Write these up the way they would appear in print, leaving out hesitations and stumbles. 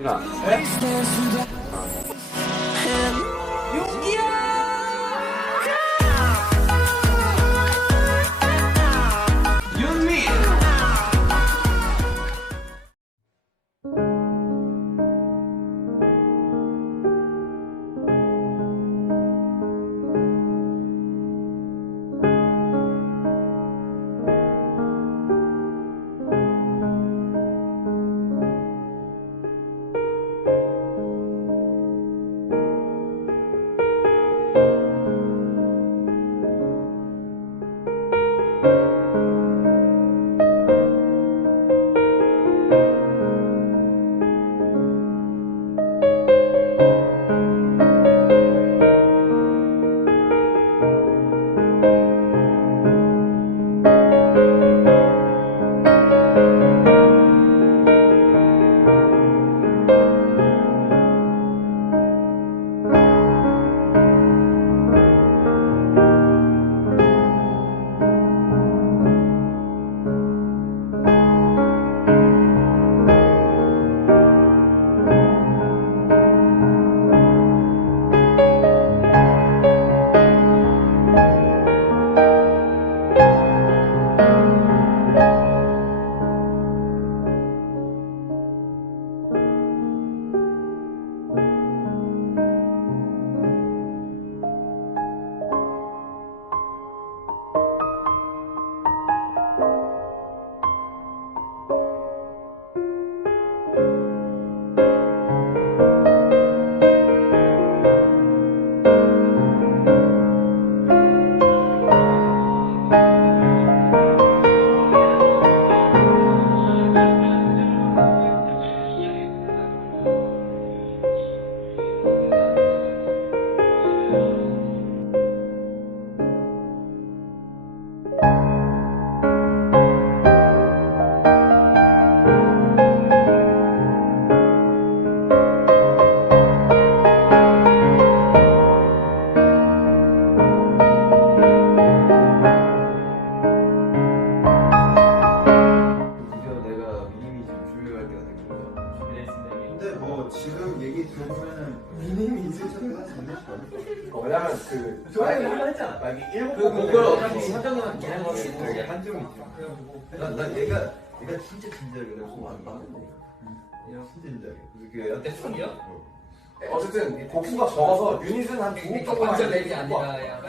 윤아. 네? 윤미. 근데 뭐 지금 얘기 들어보면은 미님이 있을 때가 장난치 않을 거 왜냐면 그 저번에 한번 했잖아. 만약에 일곱 그 번 그걸 보면 어차피 한정만 걔네가 되게 한정이 있죠. 난 얘가 진짜 진지하게 내가 소안 받는데. 진짜 진지하게. 그게 내 손이야? 어쨌든 곡수가 적어서 유닛은 한 두곡 정도 완전 랩이 아니라 야.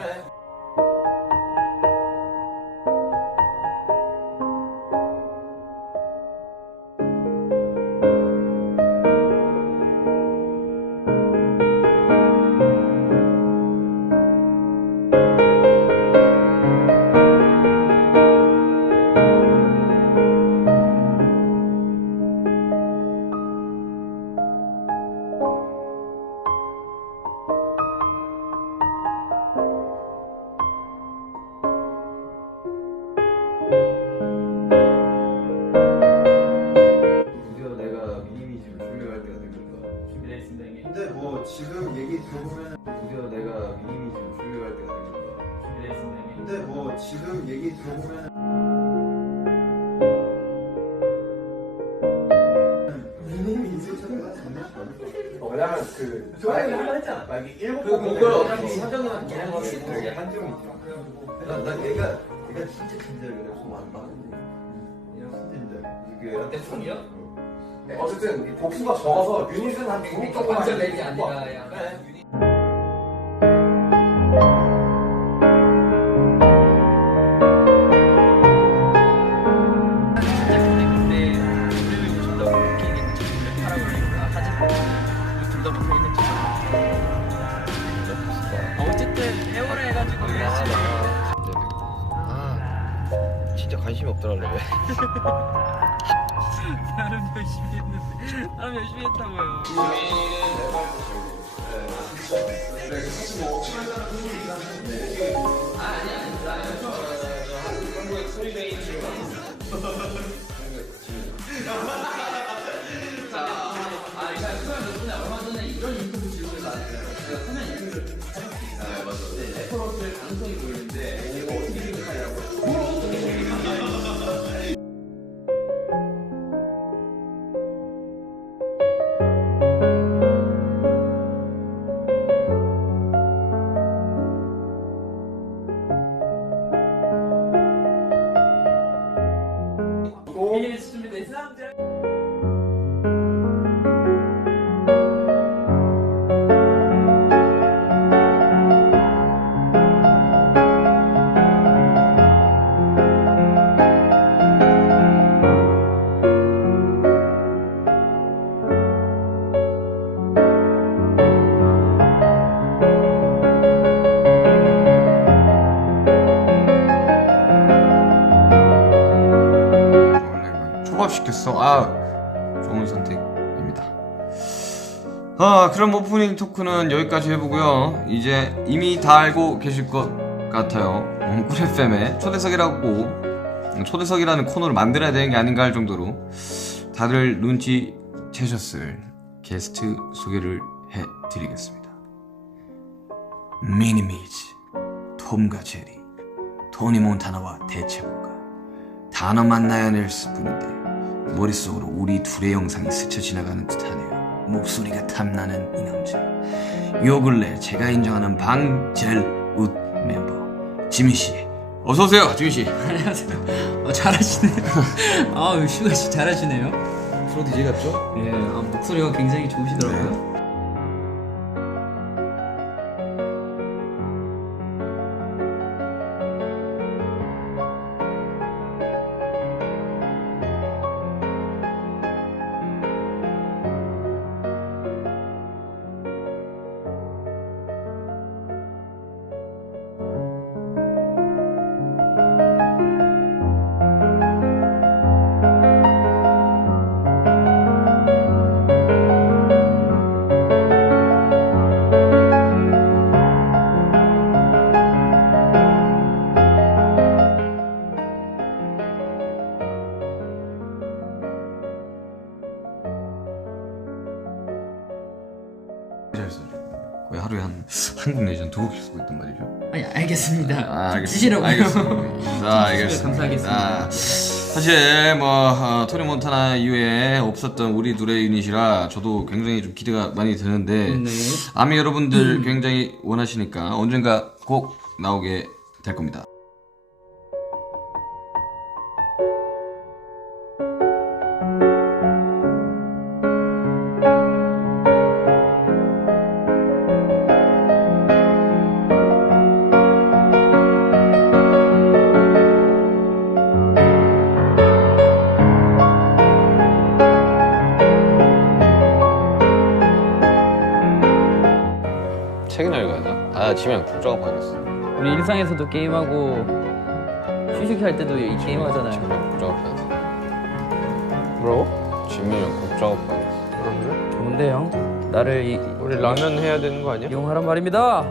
드디어 내가 미니미즘을 준비할 때가 된 건가. 준비됐습니다 형님. 근데 뭐 지금 얘기 들어보면은 드디어 내가 미니미즘을 준비할 때가 된 건가. 준비됐습니다 형님. 근데 뭐 지금 얘기 들어보면은 미님이 있을 때가 장난치 않을 거. 왜냐면 그 저번에 한번 했잖아. 만약에 일곱 그 번 그걸 보면 어차피 한정만 걔네가 되게 한정이 있죠. 난 얘가 진짜 진지하게 내가 소안 받는데. 진짜 진지하게. 그게 내 손이야? 어쨌든 곡수가 적어서 유닛은 한 두곡 정도 완전 랩이 아니라 야. 어쨌든 해오라 해가지고 열심히 진짜 관심이 없더라 랩에. 나름 열심히 했는데 나름 열심히 했다고요. 얼마 전에 이런 인터뷰 질문을 나왔어요. 제가 화면 인터뷰를 해봤었는데 래퍼로 될 가능성이 보이는데 이거 어떻게 생각하냐고. 시켰어. 좋은 선택입니다. 그럼 오프닝 토크는 여기까지 해보고요. 이제 이미 다 알고 계실 것 같아요. 꿀FM의 초대석이라는 코너를 만들어야 되는 게 아닌가 할 정도로 다들 눈치 채셨을 게스트 소개를 해드리겠습니다. 미니미즈, 톰과 제리, 토니 몬타나와 대체고가 단어만 나야낼 뿐인데 머릿속으로 우리 둘의 영상이 스쳐 지나가는 듯하네요. 목소리가 탐나는 이 남자, 요 근래 제가 인정하는 방젤웃 멤버 지민씨, 어서오세요. 지민씨. 안녕하세요. 잘하시네요. 슈가씨 잘하시네요. 프로 DJ 같죠? 예, 목소리가 굉장히 좋으시더라고요. 거의 하루에 한 한국 내지는 2곡씩 쓰고 있단 말이죠. 아니, 알겠습니다. 알겠습니다. 드시라고요. 알겠습니다. 알겠습니다. 감사하겠습니다. 사실 토니 몬타나 이후에 없었던 우리 둘의 유닛이라 저도 굉장히 좀 기대가 많이 되는데 네. 아미 여러분들 굉장히 원하시니까 언젠가 꼭 나오게 될 겁니다. 책이나 읽어야 되나? 지면 국정화 봐야겠어. 우리 일상에서도 게임하고 휴식할 때도 이 게임 하잖아요. 지면 국정화 봐야 돼. 뭐라고? 지면 국정화 봐야겠어. 좋은데 형? 나를 우리 라면 해야 되는 거 아니야? 이용하란 말입니다.